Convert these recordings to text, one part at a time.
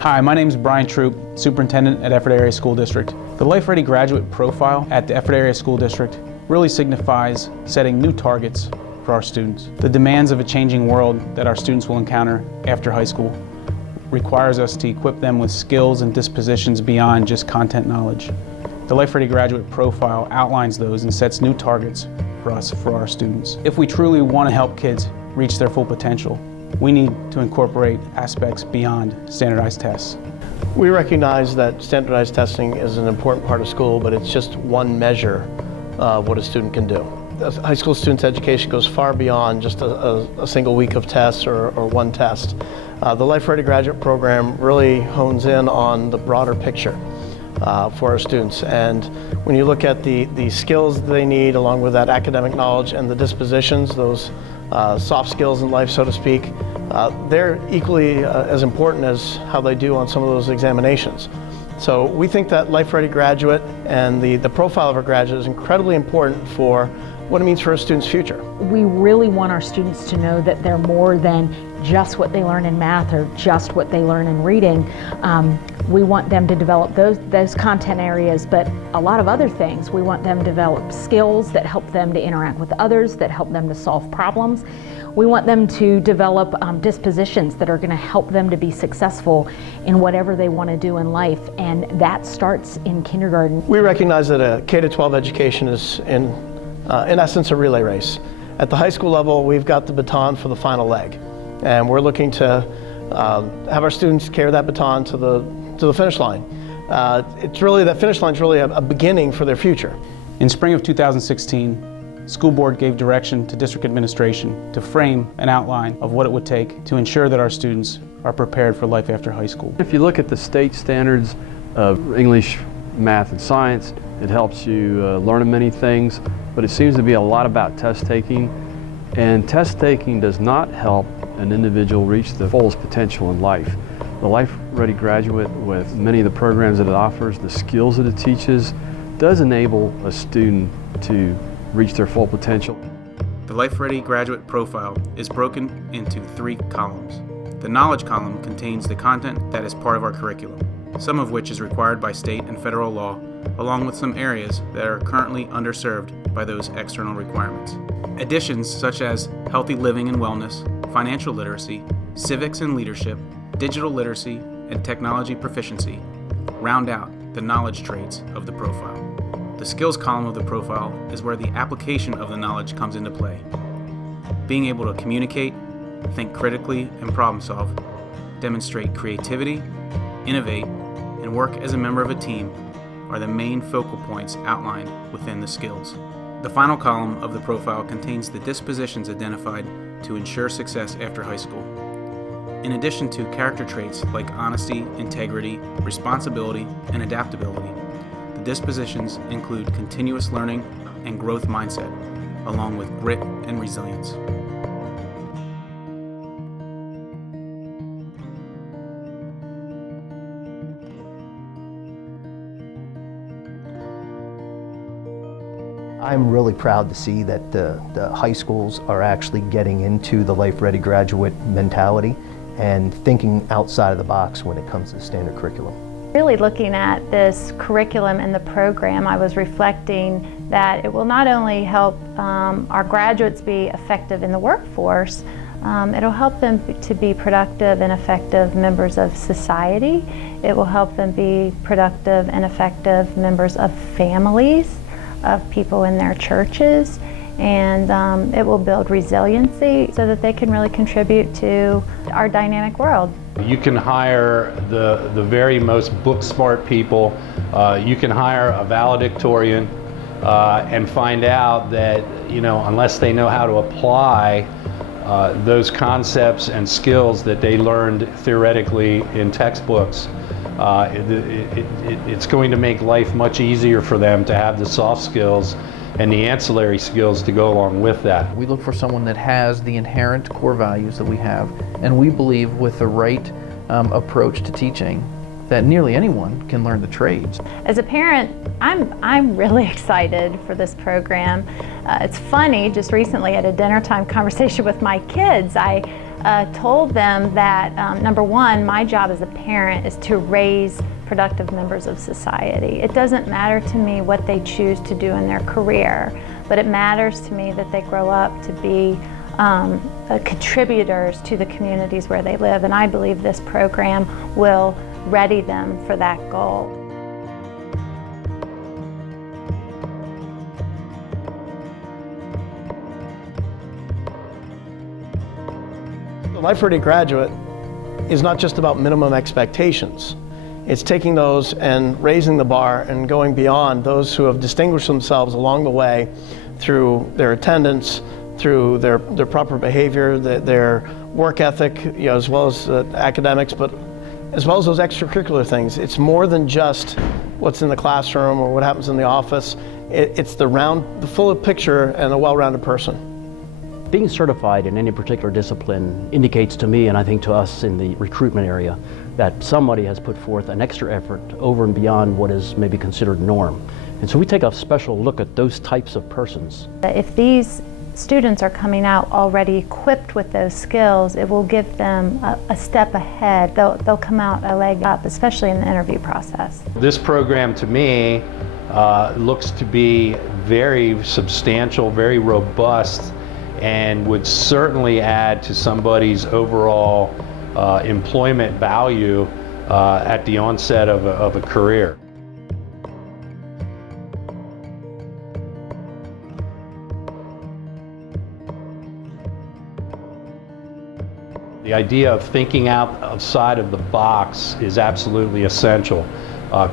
Hi, my name is Brian Troop, Superintendent at Effort Area School District. The Life Ready Graduate Profile at the Effort Area School District really signifies setting new targets for our students. The demands of a changing world that our students will encounter after high school requires us to equip them with skills and dispositions beyond just content knowledge. The Life Ready Graduate Profile outlines those and sets new targets for us, for our students. If we truly want to help kids reach their full potential, we need to incorporate aspects beyond standardized tests. We recognize that standardized testing is an important part of school, but it's just one measure of what a student can do. A high school student's education goes far beyond just a single week of tests or one test. The Life Ready Graduate Program really hones in on the broader picture for our students. And when you look at the skills they need, along with that academic knowledge and the dispositions, those soft skills in life, so to speak, they're equally as important as how they do on some of those examinations. So we think that Life Ready Graduate and the profile of a graduate is incredibly important for what it means for a student's future. We really want our students to know that they're more than just what they learn in math or just what they learn in reading. We want them to develop those content areas, but a lot of other things. We want them to develop skills that help them to interact with others, that help them to solve problems. We want them to develop dispositions that are going to help them to be successful in whatever they want to do in life, and that starts in kindergarten. We recognize that a K-12 education is in essence a relay race. At the high school level, we've got the baton for the final leg, and we're looking to have our students carry that baton to the finish line. It's really, that finish line is really a beginning for their future. In spring of 2016, School Board gave direction to district administration to frame an outline of what it would take to ensure that our students are prepared for life after high school. If you look at the state standards of English, math, and science, it helps you learn many things, but it seems to be a lot about test taking, and test taking does not help an individual reach the fullest potential in life. The Life Ready Graduate, with many of the programs that it offers, the skills that it teaches, does enable a student to reach their full potential. The Life Ready Graduate Profile is broken into 3 columns. The knowledge column contains the content that is part of our curriculum, some of which is required by state and federal law, along with some areas that are currently underserved by those external requirements. Additions such as healthy living and wellness, financial literacy, civics and leadership, digital literacy, and technology proficiency round out the knowledge traits of the profile. The skills column of the profile is where the application of the knowledge comes into play. Being able to communicate, think critically, and problem solve, demonstrate creativity, innovate, and work as a member of a team are the main focal points outlined within the skills. The final column of the profile contains the dispositions identified to ensure success after high school. In addition to character traits like honesty, integrity, responsibility, and adaptability, the dispositions include continuous learning and growth mindset, along with grit and resilience. I'm really proud to see that the high schools are actually getting into the Life Ready Graduate mentality and thinking outside of the box when it comes to standard curriculum. Really looking at this curriculum and the program, I was reflecting that it will not only help our graduates be effective in the workforce, it'll help them to be productive and effective members of society. It will help them be productive and effective members of families, of people in their churches, and it will build resiliency so that they can really contribute to our dynamic world. You can hire the very most book smart people. You can hire a valedictorian and find out that, unless they know how to apply those concepts and skills that they learned theoretically in textbooks, it's going to make life much easier for them to have the soft skills and the ancillary skills to go along with that. We look for someone that has the inherent core values that we have, and we believe with the right approach to teaching that nearly anyone can learn the trades. As a parent, I'm really excited for this program. It's funny, just recently at a dinner time conversation with my kids, I told them that, number one, my job as a parent is to raise productive members of society. It doesn't matter to me what they choose to do in their career, but it matters to me that they grow up to be contributors to the communities where they live, and I believe this program will ready them for that goal. The Life Ready Graduate is not just about minimum expectations. It's taking those and raising the bar and going beyond those who have distinguished themselves along the way through their attendance, through their proper behavior, their work ethic, as well as academics, but as well as those extracurricular things. It's more than just what's in the classroom or what happens in the office. It's the full picture and a well-rounded person. Being certified in any particular discipline indicates to me, and I think to us in the recruitment area, that somebody has put forth an extra effort over and beyond what is maybe considered norm. And so we take a special look at those types of persons. If these students are coming out already equipped with those skills, it will give them a step ahead. They'll come out a leg up, especially in the interview process. This program to me looks to be very substantial, very robust, and would certainly add to somebody's overall employment value at the onset of a career. The idea of thinking outside of the box is absolutely essential.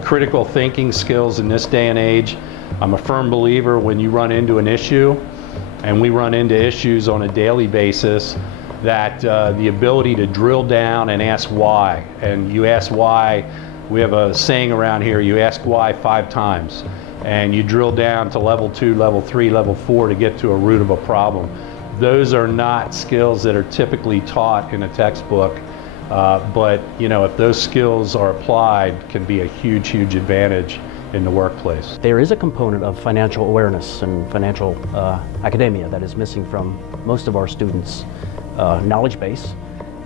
Critical thinking skills in this day and age, I'm a firm believer when you run into an issue, and we run into issues on a daily basis, that the ability to drill down and ask why. And you ask why, we have a saying around here, you ask why 5 times. And you drill down to level 2, level 3, level 4 to get to a root of a problem. Those are not skills that are typically taught in a textbook, but if those skills are applied, can be a huge, huge advantage in the workplace. There is a component of financial awareness and financial academia that is missing from most of our students' knowledge base.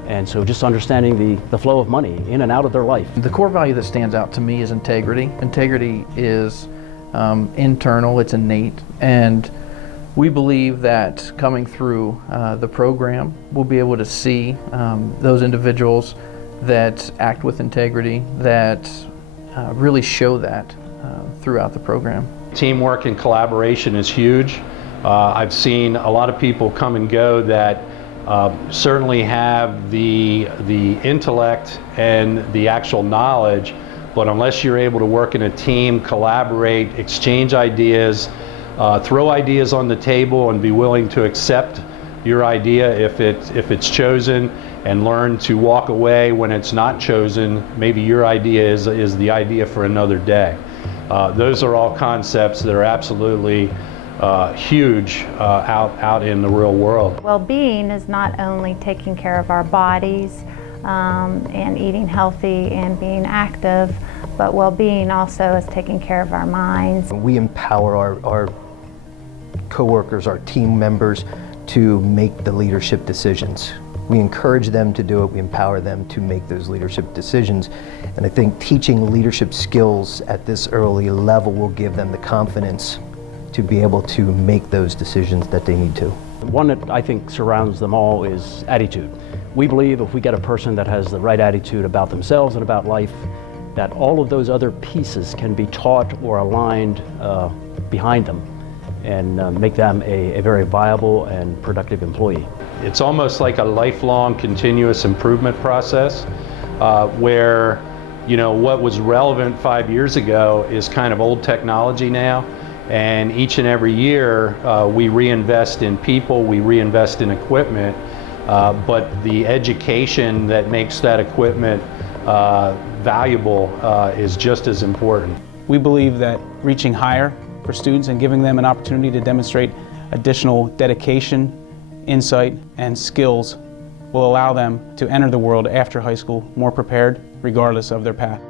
And so just understanding the flow of money in and out of their life. The core value that stands out to me is integrity. Integrity is internal, it's innate, and we believe that coming through the program, we'll be able to see those individuals that act with integrity, that really show that throughout the program. Teamwork and collaboration is huge. I've seen a lot of people come and go that certainly have the intellect and the actual knowledge, but unless you're able to work in a team, collaborate, exchange ideas, throw ideas on the table and be willing to accept your idea if it's chosen, and learn to walk away when it's not chosen. Maybe your idea is the idea for another day. Those are all concepts that are absolutely huge out in the real world. Well-being is not only taking care of our bodies and eating healthy and being active, but well-being also is taking care of our minds. We empower our coworkers, our team members, to make the leadership decisions. We encourage them to do it, we empower them to make those leadership decisions. And I think teaching leadership skills at this early level will give them the confidence to be able to make those decisions that they need to. One that I think surrounds them all is attitude. We believe if we get a person that has the right attitude about themselves and about life, that all of those other pieces can be taught or aligned behind them and make them a very viable and productive employee. It's almost like a lifelong continuous improvement process where what was relevant 5 years ago is kind of old technology now, and each and every year we reinvest in people, we reinvest in equipment, but the education that makes that equipment valuable is just as important. We believe that reaching higher for students and giving them an opportunity to demonstrate additional dedication, insight, and skills will allow them to enter the world after high school more prepared, regardless of their path.